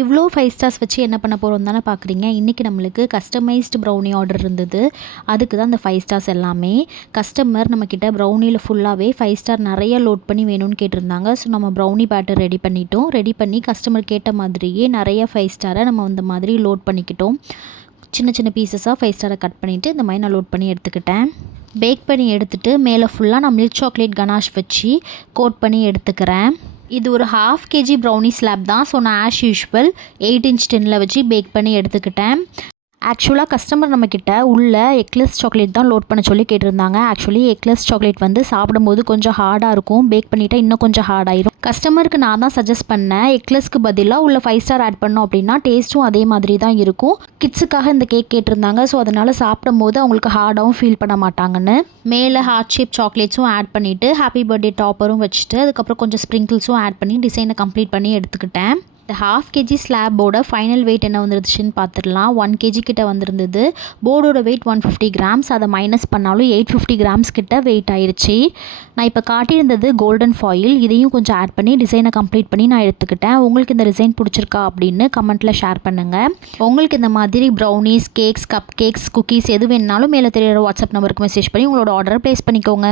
இவ்வளோ 5 ஸ்டார்ஸ் வச்சு என்ன பண்ண போகிறோம் தானே பார்க்குறீங்க. இன்றைக்கி நம்மளுக்கு கஸ்டமைஸ்டு ப்ரௌனி ஆர்டர் இருந்தது. அதுக்கு தான் இந்த 5 ஸ்டார்ஸ் எல்லாமே. கஸ்டமர் நம்மக்கிட்ட ப்ரௌனியில் ஃபுல்லாகவே 5 ஸ்டார் நிறைய லோட் பண்ணி வேணும்னு கேட்டிருந்தாங்க. ஸோ நம்ம ப்ரௌனி பேட்டர் ரெடி பண்ணிட்டோம். ரெடி பண்ணி கஸ்டமர் கேட்ட மாதிரியே நிறைய 5 ஸ்டாரை நம்ம இந்த மாதிரி லோட் பண்ணிக்கிட்டோம். சின்ன சின்ன பீசஸாக 5 ஸ்டாரை கட் பண்ணிவிட்டு இந்த மாதிரி நான் லோட் பண்ணி எடுத்துக்கிட்டேன். பேக் பண்ணி எடுத்துகிட்டு மேலே ஃபுல்லாக நான் மில்க் சாக்லேட் கனாஷ் வச்சு கோட் பண்ணி எடுத்துக்கிறேன். இது ஒரு 1/2 kg ப்ரௌனி ஸ்லாப் தான். ஸோ நான் ஆஸ் யூஷுவல் 8 inch டின்னில் வச்சு பேக் பண்ணி எடுத்துக்கிட்டேன். ஆக்சுவலாக கஸ்டமர் நம்மக்கிட்ட உள்ள எக்லெஸ் சாக்லேட் தான் லோட் பண்ண சொல்லி கேட்டிருந்தாங்க. ஆக்சுவலி எக்லெஸ் சாக்லேட் வந்து சாப்பிடும்போது கொஞ்சம் ஹார்டாக இருக்கும். பேக் பண்ணிவிட்டா இன்னும் கொஞ்சம் ஹார்டாயிரும். கஸ்டமருக்கு நான் தான் சஜஸ்ட் பண்ணேன், எக்லெஸ்க்கு பதிலாக உள்ள 5 ஸ்டார் ஆட் பண்ணோம் அப்படின்னா டேஸ்ட்டும் அதே மாதிரி தான் இருக்கும். கிட்ஸுக்காக இந்த கேக் கேட்டிருந்தாங்க. ஸோ அதனால் சாப்பிடும்போது அவங்களுக்கு ஹார்டாகவும் ஃபீல் பண்ண மாட்டாங்கன்னு மேலே ஹார்ட் ஷேப் சாக்லேட்ஸும் ஆட் பண்ணிவிட்டு ஹாப்பி பர்த்டே டாப்பரும் வச்சுட்டு அதுக்கப்புறம் கொஞ்சம் ஸ்ப்ரிங்கிள்ஸும் ஆட் பண்ணி டிசைனை கம்ப்ளீட் பண்ணி எடுத்துக்கிட்டேன். இந்த 1/2 kg ஸ்லாப்போட ஃபைனல் வெயிட் என்ன வந்துருச்சுன்னு பார்த்துடலாம். 1 kg கிட்ட வந்திருந்தது. போர்டோட வெயிட் 150 grams. அதை மைனஸ் பண்ணாலும் 850 grams கிட்ட வெயிட் ஆயிடுச்சு. நான் இப்போ காட்டியிருந்தது கோல்டன் ஃபாயில். இதையும் கொஞ்சம் ஆட் பண்ணி டிசைனை கம்ப்ளீட் பண்ணி நான் எடுத்துக்கிட்டேன். உங்களுக்கு இந்த டிசைன் பிடிச்சிருக்கா அப்படின்னு கமெண்ட்டில் ஷேர் பண்ணுங்கள். உங்களுக்கு இந்த மாதிரி brownies, cakes, cup cakes, cookies எது வேணுனாலும் மேலே தெரியுற வாட்ஸ்அப் நம்பருக்கு மெசேஜ் பண்ணி உங்களோட ஆர்டரை ப்ளேஸ் பண்ணிக்கோங்க.